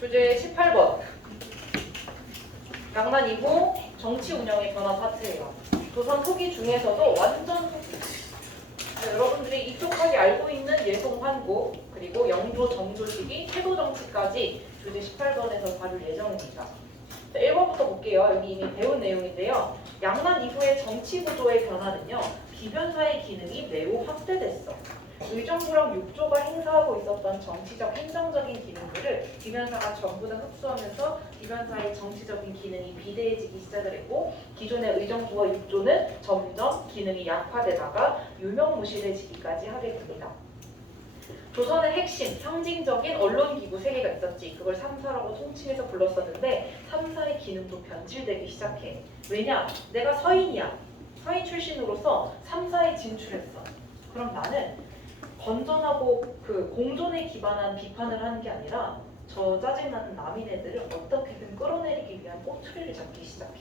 주제 18번. 양난 이후 정치 운영의 변화 파트예요. 조선 후기 중에서도 완전 후기. 여러분들이 익숙하게 알고 있는 예송 환고 그리고 영조 정조 시기 태도 정치까지 주제 18번에서 다룰 예정입니다. 자, 1번부터 볼게요. 여기 이미 배운 내용인데요. 양난 이후의 정치 구조의 변화는요. 비변사의 기능이 매우 확대됐어. 의정부랑 육조가 행사하고 있었던 정치적 행정적인 기능들을 비변사가 전부 다 흡수하면서 비변사의 정치적인 기능이 비대해지기 시작을 했고 기존의 의정부와 육조는 점점 기능이 약화되다가 유명무실해지기까지 하게 됩니다. 조선의 핵심, 상징적인 언론기구 3개가 있었지. 그걸 3사라고 통칭해서 불렀었는데 3사의 기능도 변질되기 시작해. 왜냐? 내가 서인이야. 서인 출신으로서 3사에 진출했어. 그럼 나는 건전하고 그 공존에 기반한 비판을 하는 게 아니라 저 짜증나는 남인애들을 어떻게든 끌어내리기 위한 꼬투리를 잡기 시작해.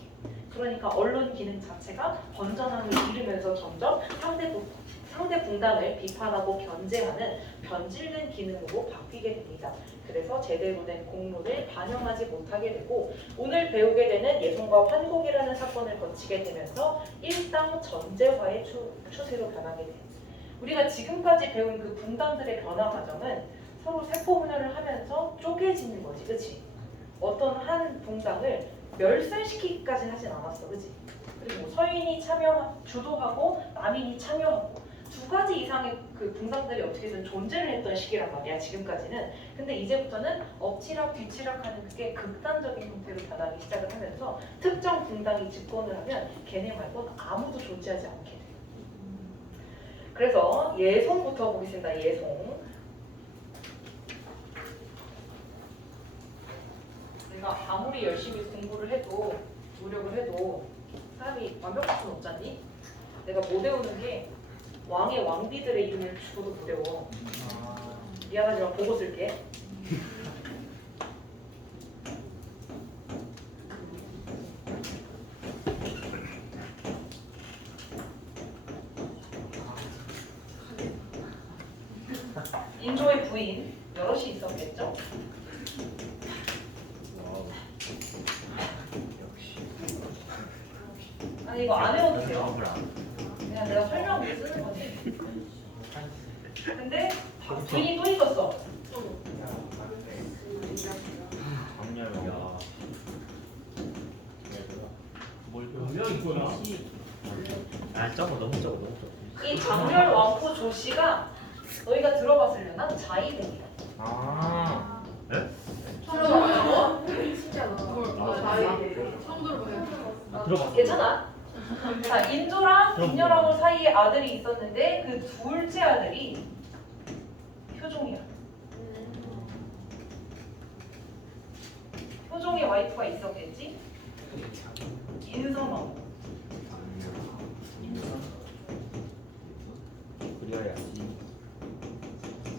그러니까 언론 기능 자체가 건전함을 잃으면서 점점 상대 분단을 비판하고 견제하는 변질된 기능으로 바뀌게 됩니다. 그래서 제대로 된 공로를 반영하지 못하게 되고 오늘 배우게 되는 예송과 환곡이라는 사건을 거치게 되면서 일당 전제화의 추세로 변하게 돼요. 우리가 지금까지 배운 그 분당들의 변화 과정은 서로 세포 분열을 하면서 쪼개지는 거지, 그렇지? 어떤 한 분당을 멸살시키기까지는 하진 않았어, 그렇지? 그리고 서인이 주도하고 남인이 참여하고 두 가지 이상의 그 분당들이 어떻게든 존재를 했던 시기란 말이야, 지금까지는. 근데 이제부터는 엎치락 뒤치락하는 그게 극단적인 형태로 변하기 시작을 하면서 특정 분당이 집권을 하면 걔네 말고는 아무도 존재하지 않게 돼. 그래서 예송부터 보겠습니다. 예송. 내가 아무리 열심히 공부를 해도 노력을 해도 사람이 완벽할 수는 없잖니? 내가 못 외우는 게 왕의 왕비들의 이름을 죽어도 못 외워. 미안하지만 보고 쓸게. 인조의 부인 여럿이 있었겠죠? 아니 이거 안 외워도 돼요. 그냥 내가 설명을 쓰는 거지. 근데 부인이 또 있었어. 이 장렬 왕후 조씨가 너희가 들어봤으려나? 자이뱅이야. 네? 들어봤다고? 진짜 처음 들어봐요. 괜찮아. 자, 인조랑 김여랑후 사이에 아들이 있었는데 그 둘째 아들이 효종이야. 효종의 와이프가 있었겠지? 인선왕후.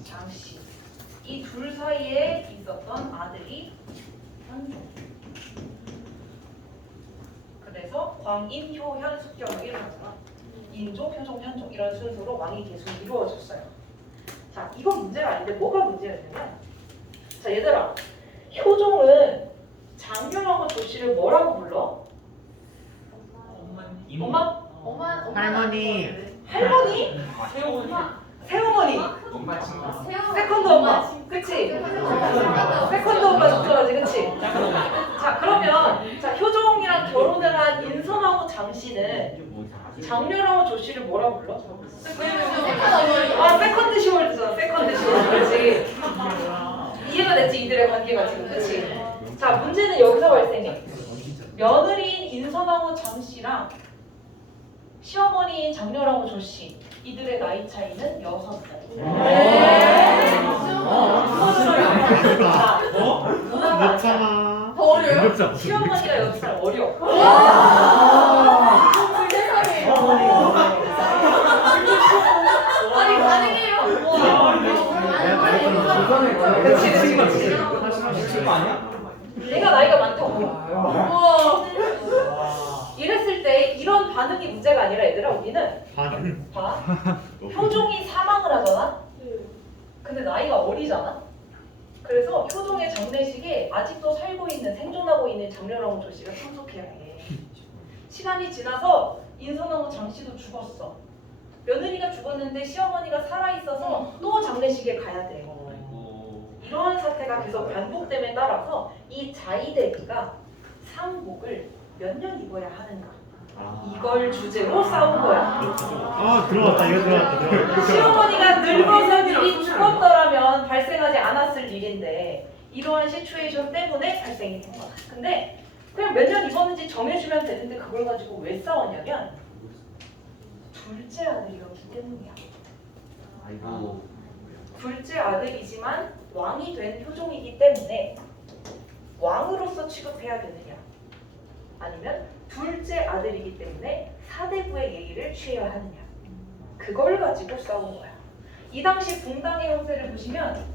장씨. 이 둘 사이에 있었던 아들이 현종. 그래서 광인, 효, 현, 숙경을 이루어졌잖아. 인조, 효종, 현종 이런 순서로 왕위 계승이 이루어졌어요. 자, 이건 문제가 아닌데 뭐가 문제였냐면 자, 얘들아. 효종은 장렬하고 조씨를 뭐라고 불러? 엄마? 할머니. 할머니? 새어머니. 엄마 친구. 세컨드 엄마. 그치? 세컨드 엄마 적절하지, 그치? 자, 그러면 자, 효종이랑 결혼을 한 인선하고 장씨는 장렬하고 조씨를 뭐라고 불러? 아, 세컨드 시월드잖아. 세컨드 시월드. 그렇지. 이해가 됐지, 이들의 관계가 지금. 그치? 자, 문제는 여기서 발생해. 며느리인 인선하고 장씨랑 시어머니인 장렬하고 조씨 이들의 나이 차이는 6살. 못 참아. 더 어려요? 시어머니가 6살 어려. 아니 가능해요. 그치. 얘가 나이가 많다고. 우와. 이랬을 때 이런 반응이 문제가 아니라 얘들아 우리는 봐. 효종이 사망을 하잖아. 근데 나이가 어리잖아. 그래서 효종의 장례식에 아직도 살고 있는 생존하고 있는 장려나무 조씨가 참석해야 해. 시간이 지나서 인서나무 장씨도 죽었어. 며느리가 죽었는데 시어머니가 살아있어서 또 장례식에 가야 돼. 이러한 사태가 계속 반복됨에 따라서 이 자이대비가 상복을 몇 년 입어야 하는가 이걸 주제로 싸운 거야. 아 들어왔다 이거 들어왔다. 시어머니가 늙어서 미리 죽었더라면 발생하지 않았을 일인데 이러한 시츄에이션 때문에 발생이 된 거야. 근데 그냥 몇 년 입었는지 정해주면 되는데 그걸 가지고 왜 싸웠냐면 둘째 아들이었기 때문이야. 아이고. 둘째 아들이지만 왕이 된 효종이기 때문에 왕으로서 취급해야 되느냐 아니면 둘째 아들이기 때문에 사대부의 예의를 취해야 하느냐 그걸 가지고 싸운 거야. 이 당시 붕당의 형세를 보시면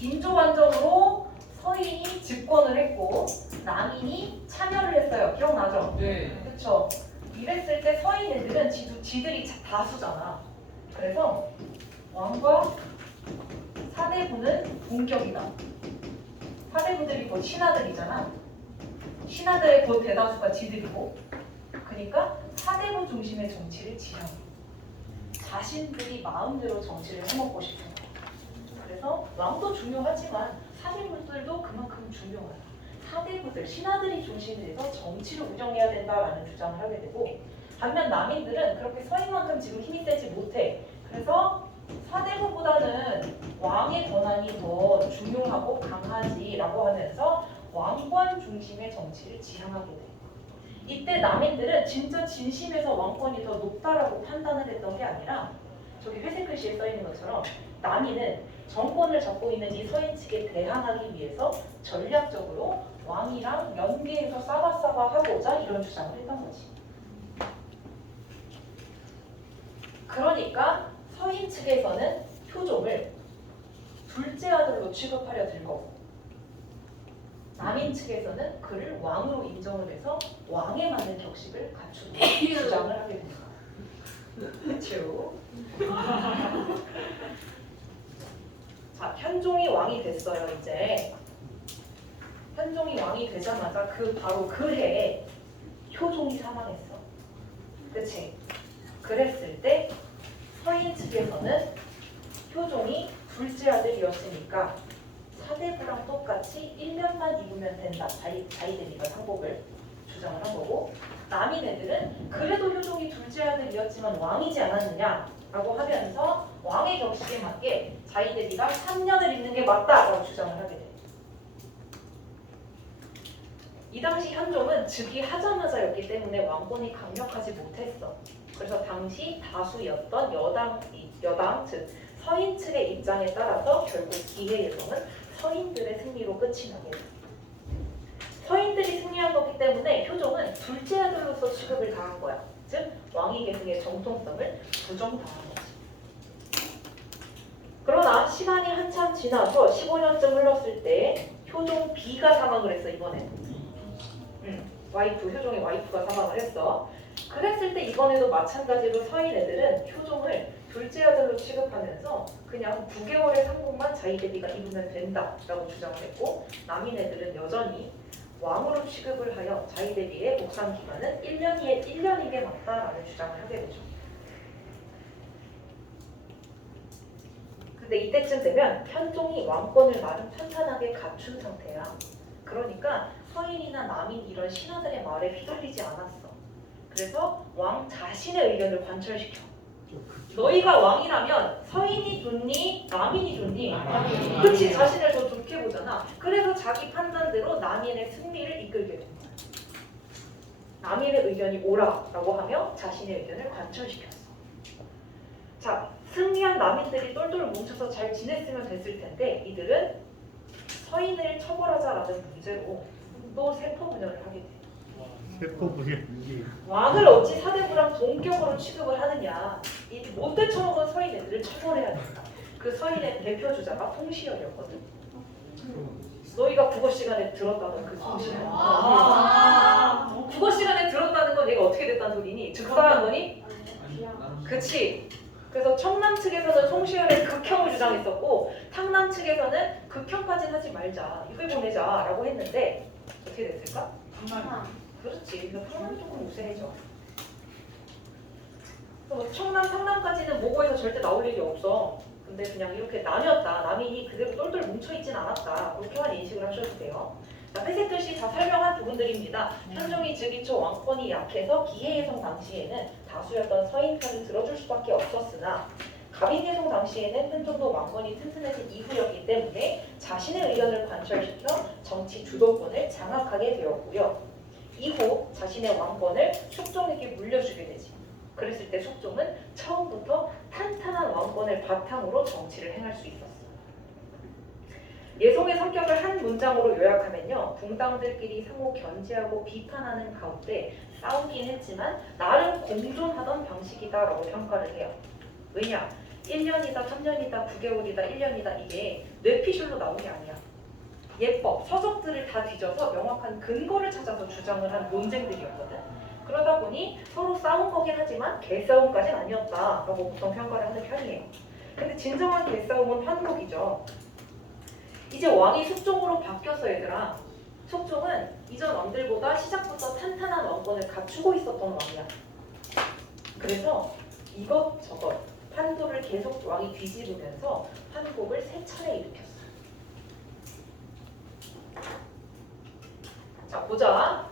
인조완정으로 서인이 집권을 했고 남인이 참여를 했어요. 기억나죠? 네. 그렇죠. 이랬을 때 서인 애들은 지들이 다수잖아. 그래서 왕과 사대부는 동격이다. 사대부들이 곧 신하들이잖아. 신하들의 곧 대다수가 지들이고, 그러니까 사대부 중심의 정치를 지향해. 자신들이 마음대로 정치를 해먹고 싶은 거야. 그래서 왕도 중요하지만 사대부들도 그만큼 중요해요. 사대부들, 신하들이 중심이 돼서 정치를 운영해야 된다라는 주장을 하게 되고, 반면 남인들은 그렇게 서인만큼 지금 힘이 세지 못해. 그래서 사대부보다는 왕의 권한이 더 중요하고 강하지라고 하면서 왕권 중심의 정치를 지향하게 돼. 이때 남인들은 진짜 진심에서 왕권이 더 높다라고 판단을 했던 게 아니라 저기 회색 글씨에 써 있는 것처럼 남인은 정권을 잡고 있는 이 서인 측에 대항하기 위해서 전략적으로 왕이랑 연계해서 싸바싸바하고자 이런 주장을 했던 거지. 그러니까 서인 측에서는 효종을 둘째 아들로 취급하려 들 거고 남인 측에서는 그를 왕으로 인정을 해서 왕에 맞는 격식을 갖추는 주장을 하게 됩니다. 그렇죠? 자, 현종이 왕이 됐어요. 이제 현종이 왕이 되자마자 바로 그 해에 효종이 사망했어. 그치? 그랬을 때 서인 측에서는 효종이 둘째 아들이었으니까 사대부랑 똑같이 1년만 입으면 된다. 자이대비가 상복을 주장을 한 거고, 남인 애들은 그래도 효종이 둘째 아들이었지만 왕이지 않았느냐라고 하면서 왕의 격식에 맞게 자이대비가 3년을 입는 게 맞다라고 주장을 하게 돼. 이 당시 현종은 즉위하자마자였기 때문에 왕권이 강력하지 못했어. 그래서 당시 다수였던 여당 즉 서인 측의 입장에 따라서 결국 기해 예정은 서인들의 승리로 끝이 나게 돼. 서인들이 승리한 거기 때문에 효종은 둘째 아들로서 취급을 당한 거야. 즉 왕위 계승의 정통성을 부정당한 거지. 그러나 시간이 한참 지나서 15년쯤 흘렀을 때 효종 B가 사망을 했어. 이번에는 효종의 와이프가 사망을 했어. 그랬을 때 이번에도 마찬가지로 서인 애들은 효종을 둘째 아들로 취급하면서 그냥 9개월의 상복만 자이대비가 입으면 된다라고 주장을 했고, 남인 애들은 여전히 왕으로 취급을 하여 자이대비의 복상 기간은 1년인 게 맞다라는 주장을 하게 되죠. 근데 이때쯤 되면 현종이 왕권을 나름 탄탄하게 갖춘 상태야. 그러니까 서인이나 남인 이런 신하들의 말에 휘둘리지 않았어. 그래서 왕 자신의 의견을 관철시켜. 너희가 왕이라면 서인이 좋니? 남인이 좋니? 그치, 자신을 더 좋게 보잖아. 그래서 자기 판단대로 남인의 승리를 이끌게 된 거야. 남인의 의견이 옳아라고 하며 자신의 의견을 관철시켰어. 자, 승리한 남인들이 똘똘 뭉쳐서 잘 지냈으면 됐을 텐데 이들은 서인을 처벌하자라는 문제로 또 세포분열을 하게 돼. 세포분열. 왕을 어찌 사대부랑 동격으로 취급을 하느냐. 이 못돼 처먹은 서인 애들을 처벌해야 된다. 그 서인의 대표 주자가 송시열이었거든. 너희가 국어 시간에 들었다던 그 송시열. 국어 시간에 들었다는 건 얘가 어떻게 됐다는 소리니? 즉사한 거니? 그치. 그래서 청남 측에서는 송시열의 극형을 주장했었고 탕남 측에서는 극형까지는 하지 말자, 입을 보내자라고 했는데 어떻게 됐을까? 그렇지. 그래서 탕남이 조금 우세해져. 그래서 뭐 청남, 탕남까지는 모고에서 절대 나올 일이 없어. 근데 그냥 이렇게 나뉘었다. 남인이 그대로 똘똘 뭉쳐있진 않았다. 그렇게만 인식을 하셔도 돼요. 자, 회색 글씨 다 설명한 부분들입니다. 현종이 즉위초 왕권이 약해서 기해예송 당시에는 다수였던 서인 편을 들어줄 수밖에 없었으나 갑인예송 당시에는 현종도 왕권이 튼튼해진 이후였기 때문에 자신의 의견을 관철시켜 정치 주도권을 장악하게 되었고요. 이후 자신의 왕권을 숙종에게 물려주게 되지. 그랬을 때 숙종은 처음부터 탄탄한 왕권을 바탕으로 정치를 행할 수 있었어. 예송의 성격을 한 문장으로 요약하면요. 붕당들끼리 상호 견제하고 비판하는 가운데 싸우긴 했지만 나름 공존하던 방식이다라고 평가를 해요. 왜냐? 1년이다, 3년이다, 9개월이다, 1년이다 이게 뇌피셜로 나온 게 아니야. 예법, 서적들을 다 뒤져서 명확한 근거를 찾아서 주장을 한 논쟁들이었거든. 그러다 보니 서로 싸운 거긴 하지만 개싸움까지는 아니었다라고 보통 평가를 하는 편이에요. 근데 진정한 개싸움은 환국이죠. 이제 왕이 숙종으로 바뀌었어 얘들아. 숙종은 이전 왕들보다 시작부터 탄탄한 왕권을 갖추고 있었던 왕이야. 그래서 이것저것 판도를 계속 왕이 뒤집으면서 환국을 3차례 일으켰어. 자 보자.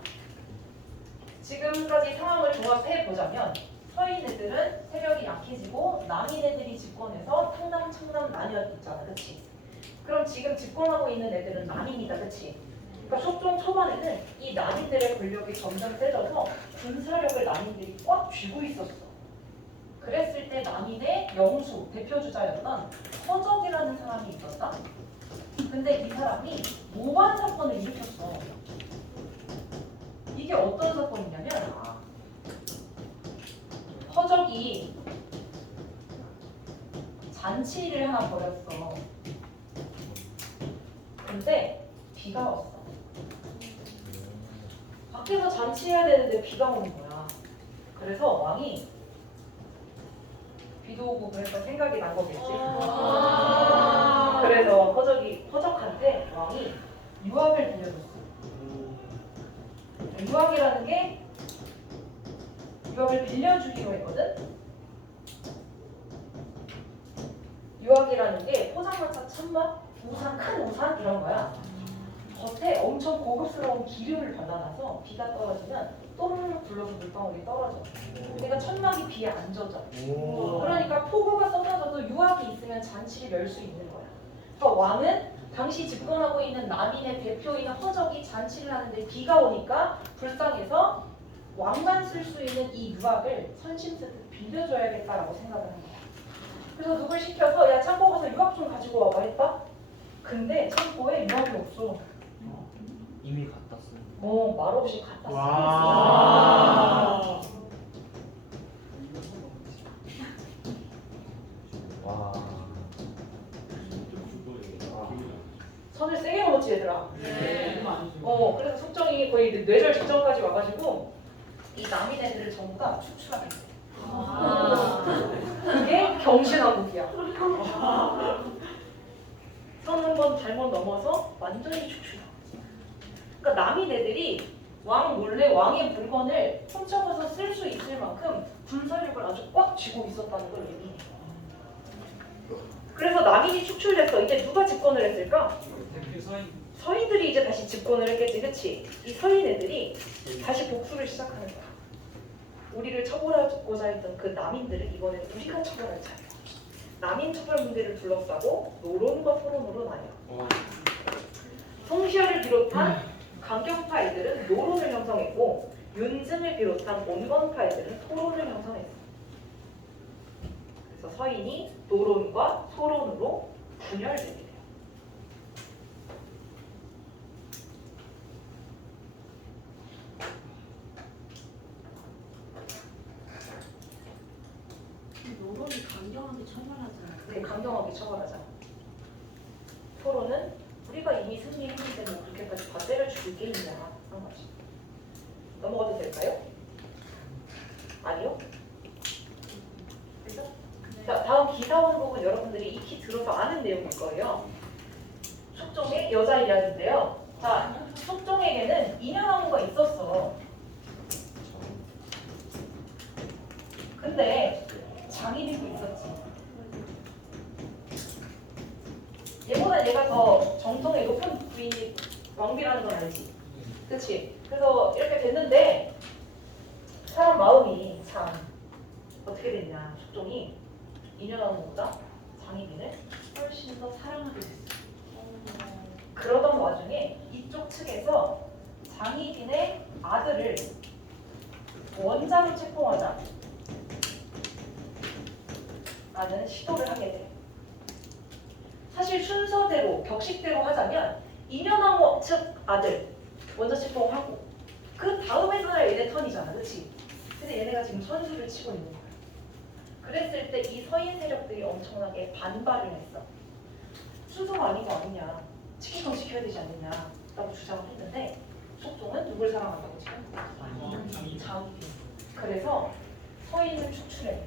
지금까지 상황을 종합해 보자면 서인 애들은 세력이 약해지고 남인 애들이 집권해서 탕남, 청남 나뉘었잖아, 그렇지? 그럼 지금 집권하고 있는 애들은 남인이다, 그렇지? 그러니까 숙종 초반에는 이 남인들의 권력이 점점 세져서 군사력을 남인들이 꽉 쥐고 있었어. 그랬을 때 남인의 영수, 대표주자였던 허적이라는 사람이 있었다. 근데 이 사람이 모반 사건을 일으켰어. 이게 어떤 사건이냐면 허적이 잔치를 하나 벌였어. 근데 비가 왔어. 밖에서 잔치해야 되는데 비가 오는 거야. 그래서 왕이 비도 오고 그래서 생각이 난 거겠지. 그래서 허적한테 왕이 유학을 빌려줬어. 유학이라는 게 유학을 빌려주기로 했거든. 유학이라는 게 포장마차 천막, 우산, 큰 우산 이런 거야. 겉에 엄청 고급스러운 기류를 발라놔서 비가 떨어지면 또르륵 불러서 물방울이 떨어져. 그러니까 천막이 비에 안 젖어. 그러니까 폭우가 쏟아져도 유학이 있으면 잔치를 열 수 있는 거야. 그러니까 왕은 당시 집권하고 있는 남인의 대표인 허적이 잔치를 하는데 비가 오니까 불쌍해서 왕만 쓸 수 있는 이 유학을 선심스럽게 빌려줘야겠다라고 생각을 한 거야. 그래서 누굴 시켜서 야 창고 가서 유학 좀 가지고 와봐 했다? 근데 창고에 유학이 없어. 이미 갖다 쓴. 말없이 갖다 쓰고 와. 와. 선을 세게 넘었지 얘들아. 네. 그래서 숙종이 거의 뇌절 직전까지 와가지고 이 남인 애들을 전부 다 추출하게 돼. 그게 경신왕국이야. 선 한 번 잘못 넘어서 완전히 추출하고. 그러니까 남인 애들이 왕 몰래 왕의 물건을 훔쳐가서 쓸 수 있을 만큼 군사력을 아주 꽉 쥐고 있었다는 걸 의미해. 그래서 남인이 축출됐어. 이제 누가 집권을 했을까? 서인들이 이제 다시 집권을 했겠지, 그치? 이 서인 애들이 다시 복수를 시작하는 거야. 우리를 처벌하고자 했던 그 남인들을 이번엔 우리가 처벌할 차례야. 남인 처벌 문제를 둘러싸고 노론과 토론으로 나뉘어. 송시열을 비롯한 강경파 애들은 노론을 형성했고 윤증을 비롯한 온건파 애들은 토론을 형성했어. 그래서 서인이 노론과 토론으로 분열되게 돼요. 노론이 강경하게 처벌하잖아요. 되게 강경하게 처벌하잖아. 토론은 우리가 이미 승리했는데 뭐 그렇게까지 다 때려주고 게 있냐 한 거지. 넘어가도 될까요? 아니요? 그래서? 자, 다음 기사원곡은 여러분들이 익히 들어서 아는 내용일 거예요. 숙종의 여자 이야기인데요. 자, 숙종에게는 인연왕후가 있었어. 근데 장희빈도 있었지. 얘보다 얘가 더 정통의 높은 부인이 왕비라는 건 알지? 그치? 그래서 이렇게 됐는데 사람 마음이 참 어떻게 됐냐. 숙종이 인연왕후보다 장희빈을 훨씬 더 사랑하게 됐어. 그러던 와중에 이쪽 측에서 장희빈의 아들을 원자로 책봉하자 라는 시도를 하게 돼. 사실 순서대로 격식대로 하자면 인연왕후 측 아들 먼저 책봉하고 그 다음에서야 얘네 턴이잖아, 그렇지? 근데 얘네가 지금 선수를 치고 있는 거야. 그랬을 때 이 서인 세력들이 엄청나게 반발을 했어. 순서가 아닌 거 아니냐, 지킬 건 지켜야 되지 않느냐 라고 주장을 했는데 숙종은 누굴 사랑한다고 지금? 장희빈. 그래서 서인을 축출해.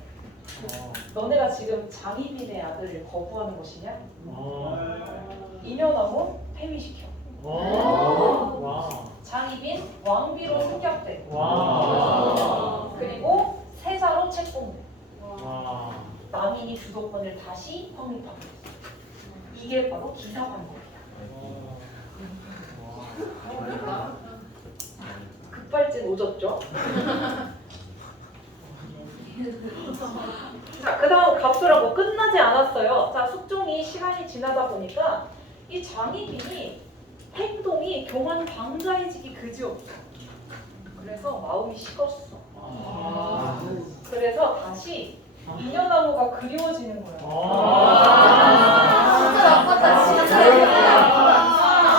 너네가 지금 장희빈의 아들을 거부하는 것이냐? 인연왕후 폐위시켜. 장희빈 왕비로 승격돼. 그리고 세자로 책봉돼. 남인이 주도권을 다시 확립하게 됐어. 이게 바로 기사관국이야. 급발진 오졌죠? 자, 그 다음 갑수라고 끝나지 않았어요. 자, 숙종이 시간이 지나다 보니까 이 장희빈이 행동이 교만 방자해지기 그지없어. 그래서 마음이 식었어. 그래서 다시 인연왕후가 그리워지는 거야.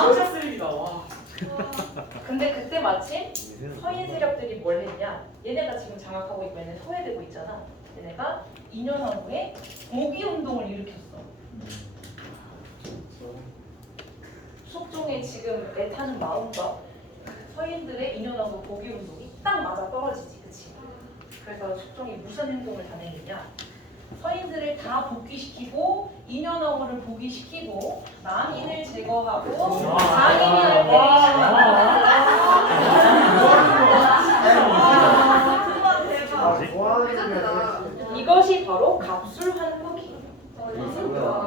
진짜 쓰레기다. 와. 근데 그때 마침 서인 세력들이 뭘 했냐? 얘네가 지금 장악하고 있고 얘네 소외되고 있잖아. 얘네가 인연왕후의 복위 운동을 일으켰어. 숙종의 지금 애타는 마음과 서인들의 인연왕후 복위 운동이 딱 맞아 떨어지지, 그치? 그래서 숙종이 무슨 행동을 단행했냐? 서인들을 다 복귀시키고 인연왕후를 복귀시키고 남인을 제거하고 장희빈을 폐위시켰다. 이것이 바로 갑술환국이에요.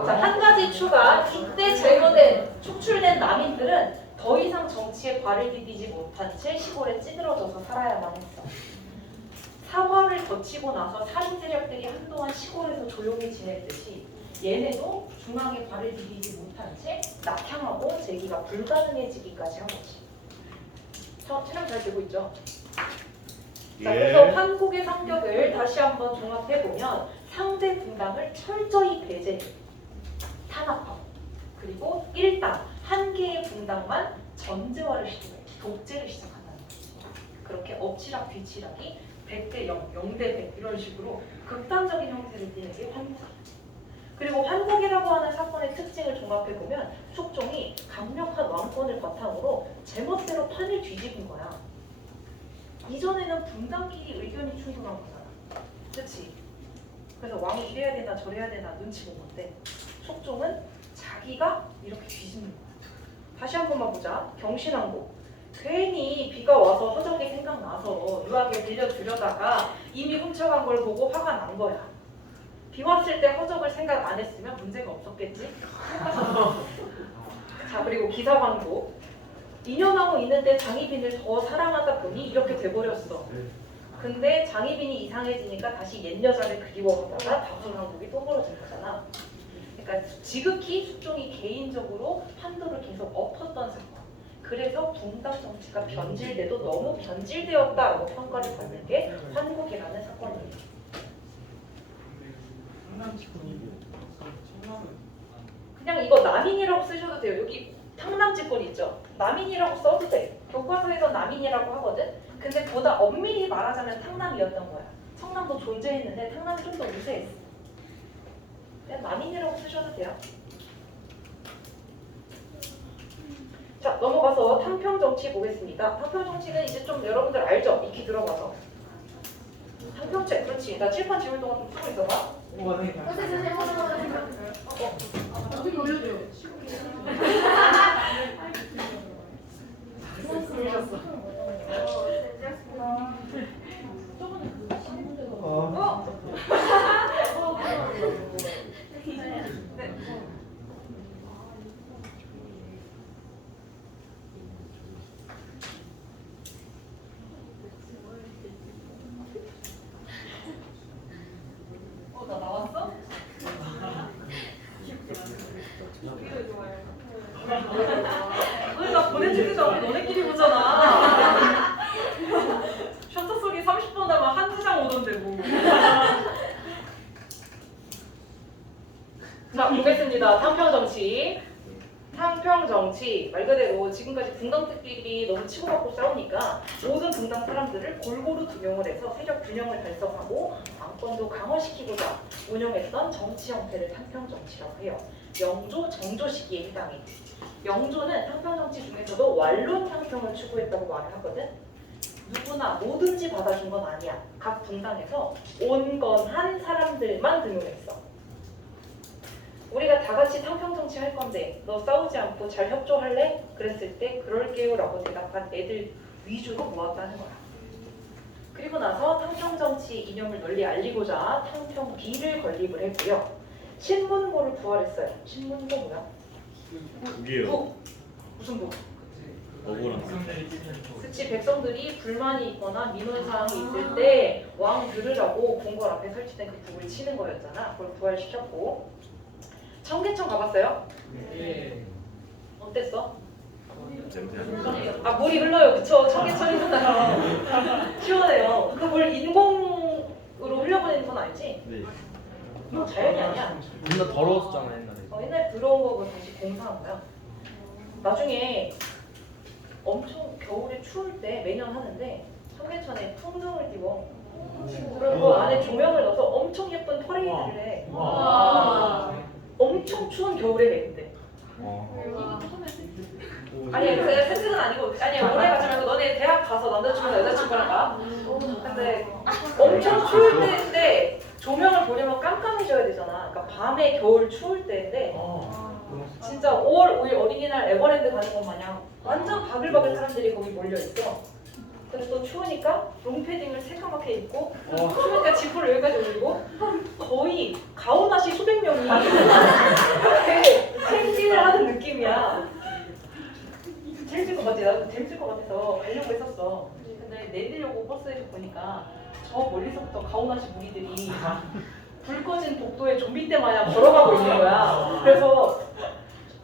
자, 한 가지 추가. 이때 제거된 축출된 남인들은 더 이상 정치에 발을 디디지 못한 채 시골에 찌들어져서 살아야만 했어. 사화를 거치고 나서 살인 세력들이 한동안 시골에서 조용히 지냈듯이 얘네도 중앙에 발을 디디지 못한 채 낙향하고 재기가 불가능해지기까지 한 거지. 촬영 잘 되고 있죠? 자, 그래서 한국의 성격을 다시 한번 종합해보면 상대 분당을 철저히 배제, 탄압하고 그리고 일당 한 개의 분당만 전제화를 시도해 독재를 시작한다는 거지. 그렇게 엎치락 뒤치락이 100대 0, 0대 100 이런 식으로 극단적인 형태를 띠는 게 환국이에요. 그리고 환국이라고 하는 사건의 특징을 종합해보면 숙종이 강력한 왕권을 바탕으로 제멋대로 판을 뒤집은 거야. 이전에는 분당끼리 의견이 충돌한 거잖아. 그치? 그래서 왕이 이래야 되나 저래야 되나 눈치 본 건데 숙종은 자기가 이렇게 뒤집는 거야. 다시 한 번만 보자. 경신왕국. 괜히 비가 와서 허적이 생각나서 유학에 빌려주려다가 이미 훔쳐간 걸 보고 화가 난 거야. 비 왔을 때 허적을 생각 안 했으면 문제가 없었겠지? 자, 그리고 기사관국. 인연왕후 있는데 장희빈을 더 사랑하다 보니 이렇게 돼버렸어. 근데 장희빈이 이상해지니까 다시 옛 여자를 그리워하다가 갑술왕국이 또 벌어진 거잖아. 그러니까 지극히 숙종이 개인적으로 판도를 계속 엎었던 사건. 그래서 분당 정치가 변질돼도 너무 변질되었다라고 평가를 받는 게 환국이라는 사건이에요. 그냥 이거 남인이라고 쓰셔도 돼요. 여기 탕남지권 있죠? 남인이라고 써도 돼. 교과서에서 남인이라고 하거든? 근데 보다 엄밀히 말하자면 탕남이었던 거야. 성남도 존재했는데 탕남이 좀 더 우세했어. 그냥 남인이라고 쓰셔도 돼요. 자, 넘어가서 탕평 정치 보겠습니다. 탕평 정치는 이제 좀 여러분들 알죠? 익히 들어봐서. 탕평책, 그렇지. 나 칠판 지울 동안 좀 쓰고 있어봐. 어떻게 올려줘? 나 나왔어? 나 보내주기도 전에 너네끼리 보잖아. 셔터 속이 30분 하면 한두 장 오던데 뭐. 자, 보겠습니다. 탕평정치. 탕평정치 말 그대로 지금까지 분당들끼리 너무 치고받고 싸우니까 모든 분당 사람들을 골고루 등용을 해서 세력 균형을 달성하고 왕권도 강화시키고자 운영했던 정치 형태를 탕평정치라고 해요. 영조, 정조 시기에 해당해. 영조는 탕평정치 중에서도 완론 탕평을 추구했다고 말을 하거든. 누구나 뭐든지 받아준 건 아니야. 각 분당에서 온건한 사람들만 등용했어. 우리가 다 같이 탕평정치 할 건데 너 싸우지 않고 잘 협조할래? 그랬을 때 그럴게요 라고 대답한 애들 위주로 모았다는 거야. 그리고 나서 탕평정치 이념을 널리 알리고자 탕평비를 건립을 했고요. 신문고를 부활했어요. 신문고 뭐야? 그게요. 부. 무슨 부? 억울한. 그치, 백성들이 불만이 있거나 민원사항이 있을 때 왕 들으라고 궁궐 앞에 설치된 그 북을 치는 거였잖아. 그걸 부활시켰고. 청계천 가봤어요? 예. 어땠어? 냄새 안 나. 아, 물이 흘러요. 그쵸? 청계천 있잖아요. 시원해요. 그 물 인공으로 흘려보내는 건 알지? 네. 이거 자연이 아니야. 존나 더러웠잖아 옛날에. 옛날에 들어온 거고 다시 공사한 거야. 나중에 엄청 겨울에 추울 때 매년 하는데 청계천에 풍등을 띄워. 그리고 안에 조명을 넣어서 엄청 예쁜 퍼레이드를 해. 엄청 추운 겨울에 내는데. 아니 그 세트는 아니고 아니 오래 가지 말고 너네 대학 가서 남자친구랑 여자친구랑 가. 근데 엄청 추울 때인데 조명을 보려면 깜깜해져야 되잖아. 그러니까 밤에 겨울 추울 때인데 진짜 5월 5일 어린이날 에버랜드 가는 것 마냥 완전 바글바글 사람들이 거기 몰려 있어. 근데 또 추우니까 롱패딩을 새까맣게 입고 추우니까 지퍼를 여기까지 올리고 거의 가오나시 수백 명이 이렇게 행진을 하는 느낌이야. 재밌을 것 같아. 나도 재밌을 것 같아서 가려고 했었어. 근데 내리려고 버스에서 보니까 저 멀리서부터 가오나시 무리들이 불 꺼진 복도에 좀비 떼 마냥 걸어가고 있는 거야. 그래서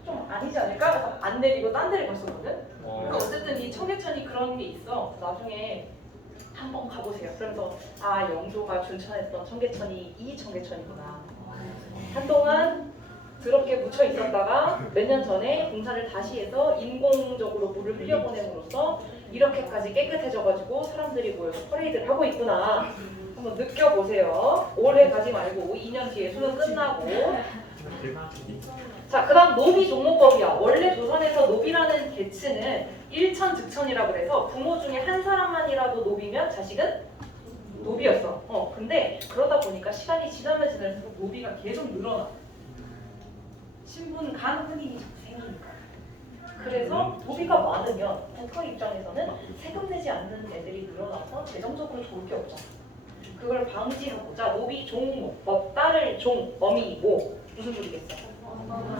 좀 아니지 않을까? 그래서 안 내리고 딴 데를 갔었거든. 그러니까 어쨌든 이 청계천이 그런 게 있어. 나중에 한번 가보세요. 그러면서 아, 영조가 준천했던 청계천이 이 청계천이구나. 한동안 더럽게 묻혀 있었다가 몇 년 전에 공사를 다시 해서 인공적으로 물을 흘려보냄으로써 이렇게까지 깨끗해져가지고 사람들이 모여서 퍼레이드를 하고 있구나. 한번 느껴보세요. 올해 가지 말고 2년 뒤에 수능 끝나고. 자, 그 다음 노비 종목법이야. 원래 조선에서 노비라는 계층은 일천즉천이라고 해서 부모 중에 한 사람만이라도 노비면 자식은 노비였어. 근데 그러다 보니까 시간이 지나면 지날수록 노비가 계속 늘어나. 신분 간 흔임이 자꾸 생기니까. 그래서 노비가 많으면 국가 입장에서는 세금 내지 않는 애들이 늘어나서 재정적으로 좋을 게 없잖아. 그걸 방지하고자 노비 종목법 따를 종 어미 모 무슨 소리겠어?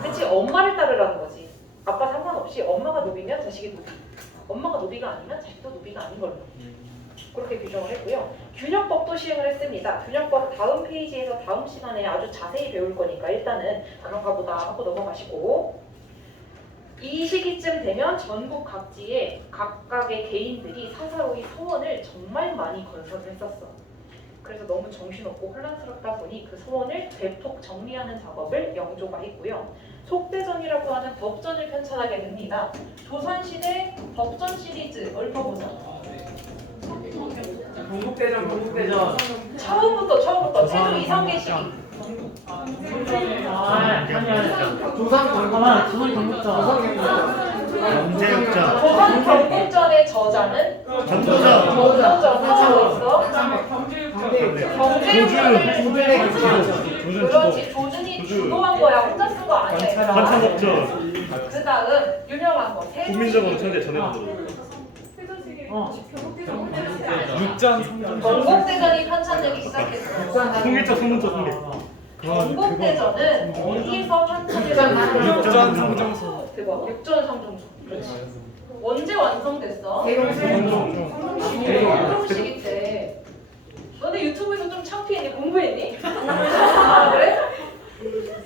그치, 엄마를 따르라는 거지. 아빠 상관없이 엄마가 노비면 자식이 노비, 엄마가 노비가 아니면 자식도 노비가 아닌 걸로 그렇게 규정을 했고요. 균형법도 시행을 했습니다. 균형법 다음 페이지에서 다음 시간에 아주 자세히 배울 거니까 일단은 그런가 보다 하고 넘어가시고, 이 시기쯤 되면 전국 각지에 각각의 개인들이 사사로이 소원을 정말 많이 건설을 했었어. 그래서 너무 정신없고 혼란스럽다 보니 그 소원을 대폭 정리하는 작업을 영조가 했고요. 속대전이라고 하는 법전을 편찬하게 됩니다. 조선시대 법전 시리즈 읊어보자. 동국대전. 처음부터 세종 이성계 시기. 경제역자. 조선 경국전의 저자는 전도자. 전도전을 하고 있어. 경제육전. 경제육전을 조준. 조준 그렇지. 주도. 조준이 조준. 주도한 거야. 혼자 쓴 거 아니야. 얘들아. 반찬 먹죠. 그 다음 유명한 거. 국민적으로 천재 전해 만들어. 육전 성전. 전국대전이 편찬되기 시작했어. 통일적 소문적 통일. 전국대전은 어디서 편찬이 육전 성정소. 대박. 육전 상정소. 그렇지. 언제 완성됐어? 성정식이 때. 너네 유튜브에서 좀 창피했니? 공부했니? 아 그래?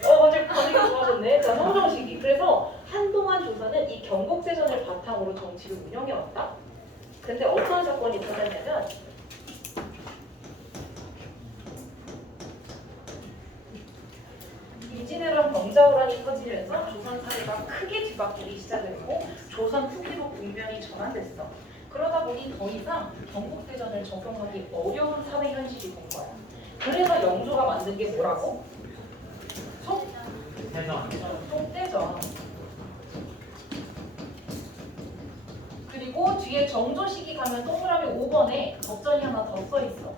갑자기 반응이 좋아졌네. 자, 성정식이. 그래서 한동안 조선은 이 경국대전을 바탕으로 정치를 운영해왔다. 근데 어떤 사건이 터졌냐면 임진왜란 병자호란이 터지면서 조선 사회가 크게 뒤바뀌기 시작을 했고 조선 후기로 국면이 전환됐어. 그러다 보니 더 이상 경국대전을 적용하기 어려운 사회 현실이 된 거야. 그래서 영조가 만든 게 뭐라고? 속대전. 그리고 뒤에 정조시기 가면 동그라미 5번에 덧전이 하나 더 써 있어.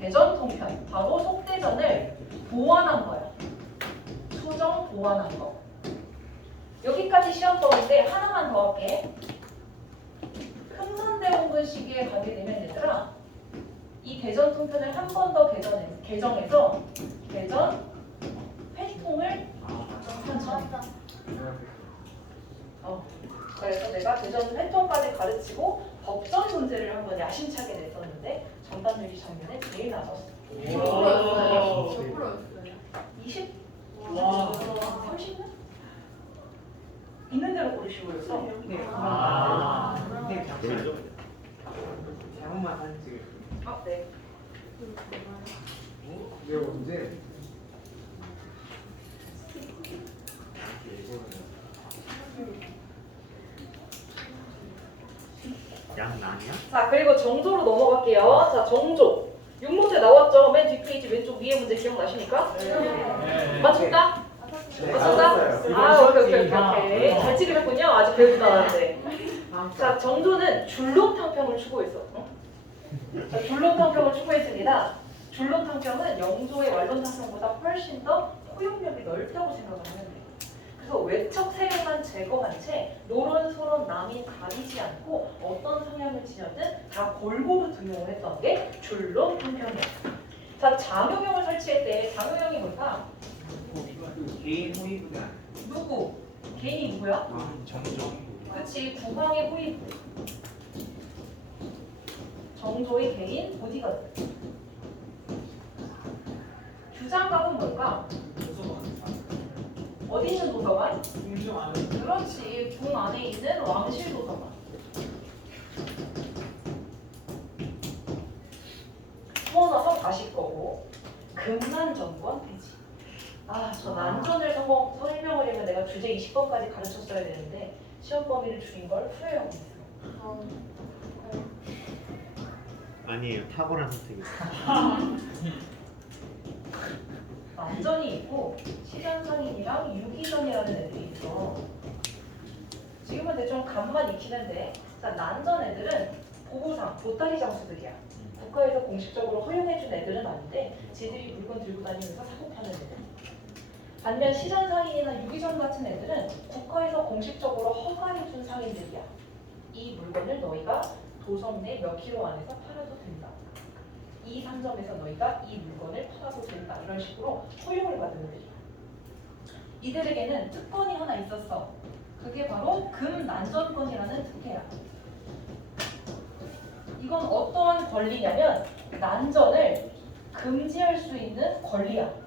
대전 통편. 바로 속대전을 보완한 거야. 수정 보완한 거. 여기까지 시험범인데 하나만 더 할게. 흥선대원군 시기에 가게 되면 얘들아 이 대전 통편을 한 번 더 개정해서 대전 회통을 편찬했다. 그래서 내가 대전 회통까지 가르치고 법전 문제를 한번 야심차게 냈었는데 정답률이 작년에 제일 낮았어. 20? 30년? 있는 대로 고르시고요. 그러죠. 잘못만 한지. 네. 이게 언제? 양난이야? 자, 그리고 정조로 넘어갈게요. 자, 정조. 6문제 나왔죠? 맨 뒷페이지 왼쪽 위에 문제 기억나십니까? 맞췄다? 맞췄다? 오케이. 잘 찍으셨군요. 아직 배우지도 않았는데. 자, 정조는 줄록탕평을 추구했어. 자, 줄록탕평을 추구했습니다. 줄록탕평은 영조의 왈돈탕평보다 훨씬 더 포용력이 넓다고 생각을 하면 돼요. 그래서 외척 세력만 제거한 채 노론소론 남인 가리지 않고 어떤 성향을 지녔든 다 골고루 등용을 했던 게 줄록탕평이야. 자, 장효경을 설치했대. 장효경이 뭘까? 개인 호위부대. 누구? 개인이 누구야? 그치, 국왕의 호위부. 정조의 개인 보디가드. 주장각은 뭘까? 어디 있는 도서관? 그렇지, 궁 안에 있는 왕실 도서관. 수원화서 다시 거고 금난정권 폐지. 저 난전을 설명하려면 내가 주제 20번까지 가르쳤어야 되는데 시험 범위를 줄인 걸 후회하고 있어. 아니에요. 탁월한 선택이에요. 난전이 있고 시전상인이랑 유기전이라는 애들이 있어. 지금은 대충 감만 익히면 돼. 자, 난전 애들은 보부상, 보따리 장수들이야. 국가에서 공식적으로 허용해준 애들은 아닌데 지들이 물건 들고 다니면서 사고 파는 애들. 반면 시전상인이나 유기전 같은 애들은 국가에서 공식적으로 허가해준 상인들이야. 이 물건을 너희가 도성 내 몇 킬로 안에서 팔아도 된다. 이 상점에서 너희가 이 물건을 팔아도 된다. 이런 식으로 허용을 받은 애들이야. 이들에게는 특권이 하나 있었어. 그게 바로 금난전권이라는 특혜야. 이건 어떠한 권리냐면 난전을 금지할 수 있는 권리야.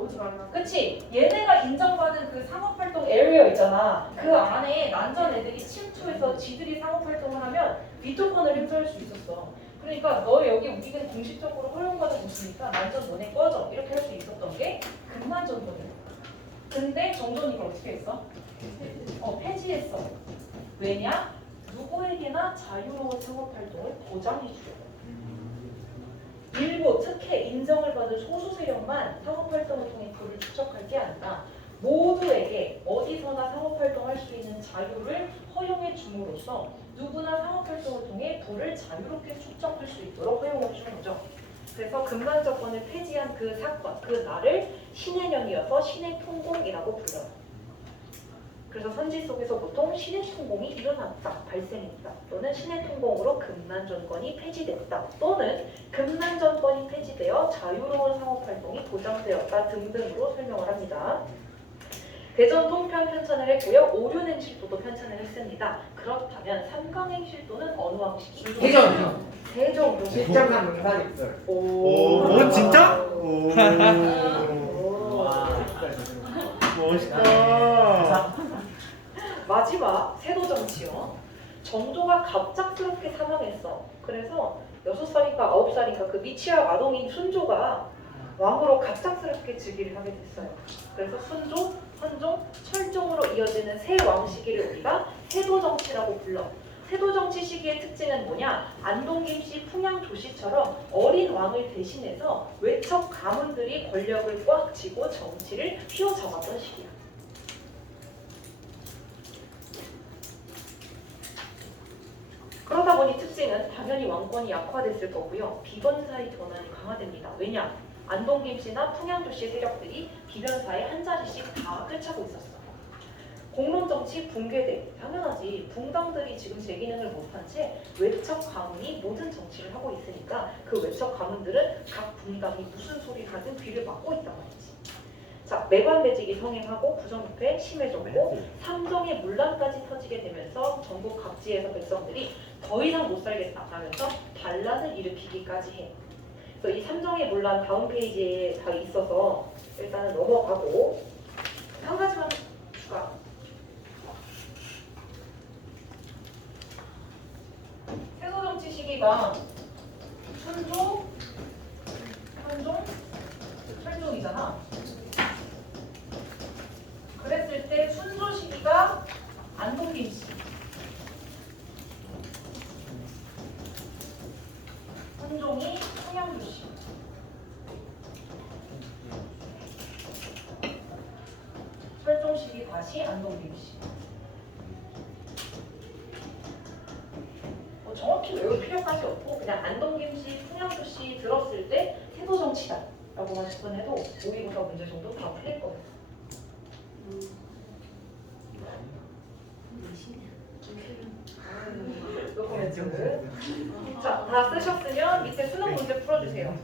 오지 말라. 그치? 얘네가 인정받은 그 상업활동 에리어 있잖아. 그 안에 난전 애들이 침투해서 지들이 상업활동을 하면 비토권을 행사할 수 있었어. 그러니까 너 여기 우리는 공식적으로 허용받은 곳이니까 난전 너네 꺼져. 이렇게 할 수 있었던 게 금난전권이야. 근데 정조는 이걸 어떻게 했어? 폐지했어. 왜냐? 누구에게나 자유로운 상업활동을 보장해주려고. 일부 특혜 인정을 받은 소수 세력만 상업활동을 통해 부를 축적할 게 아니라 모두에게 어디서나 상업활동할 수 있는 자유를 허용해 줌으로써 누구나 상업활동을 통해 부를 자유롭게 축적할 수 있도록 허용을 해주는 거죠. 그래서 금만정권을 폐지한 그 사건, 그 날을 신해년이어서 신해통공이라고 불러요. 그래서 선지 속에서 보통 신해통공이 일어났다, 발생했다, 또는 신해통공으로 금난정권이 폐지됐다, 또는 금난정권이 폐지되어 자유로운 상업활동이 보장되었다 등등으로 설명을 합니다. 대전 통편 편찬을 했고요. 오륜행실도도 편찬을 했습니다. 그렇다면 삼강행실도는 어느 왕실이? 대전. 세종. 실장난 농사직설. 오, 진짜? 오. 와. 멋있다. 마지막 세도 정치요. 정조가 갑작스럽게 사망했어. 그래서 6살인가 9살인가 그 미취학 아동인 순조가 왕으로 갑작스럽게 즉위를 하게 됐어요. 그래서 순조, 헌종, 철종으로 이어지는 세 왕 시기를 우리가 세도 정치라고 불러. 세도 정치 시기의 특징은 뭐냐? 안동 김씨, 풍양 조씨처럼 어린 왕을 대신해서 외척 가문들이 권력을 꽉 쥐고 정치를 휘어잡았던 시기야. 그러다 보니 특징은 당연히 왕권이 약화됐을 거고요. 비변사의 권한이 강화됩니다. 왜냐? 안동 김씨나 풍양조 씨의 세력들이 비변사에 한 자리씩 다 꿰차고 있었어. 공론 정치 붕괴돼. 당연하지. 붕당들이 지금 제 기능을 못한 채 외척 가문이 모든 정치를 하고 있으니까 그 외척 가문들은 각 붕당이 무슨 소리를 하든 귀를 막고 있단 말이지. 자, 매관매직이 성행하고 부정부패 심해졌고 삼정의 문란까지 터지게 되면서 전국 각지에서 백성들이 더 이상 못 살겠다라면서 반란을 일으키기까지 해. 그래서 이 삼정의 문란 다음 페이지에 다 있어서 일단은 넘어가고 한 가지만 추가. 세도 정치 시기가 순조, 현종, 철종이잖아. 그랬을 때 순조 시기가 안동 김씨, 헌종이 풍양조 씨, 철종 시기 다시 안동 김씨. 뭐 정확히 외울 필요까지 없고 그냥 안동 김씨, 풍양조 씨 들었을 때 세도 정치다라고만 접근해도 모의고사 문제 정도 다 풀릴 거예요. 노코멘트. 자, 다 쓰셨으면 밑에 수능 문제 풀어주세요.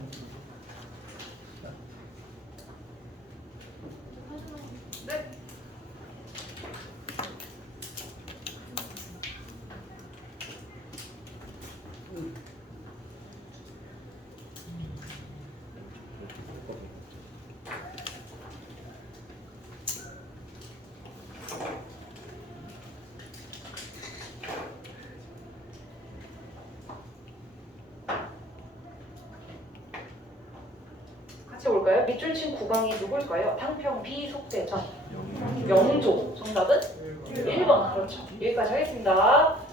네. 같이 볼까요? 밑줄 친 국왕이 누굴까요? 탕평, 비, 속대전. 영조. 정답은 1번. 그렇죠. 여기까지 하겠습니다.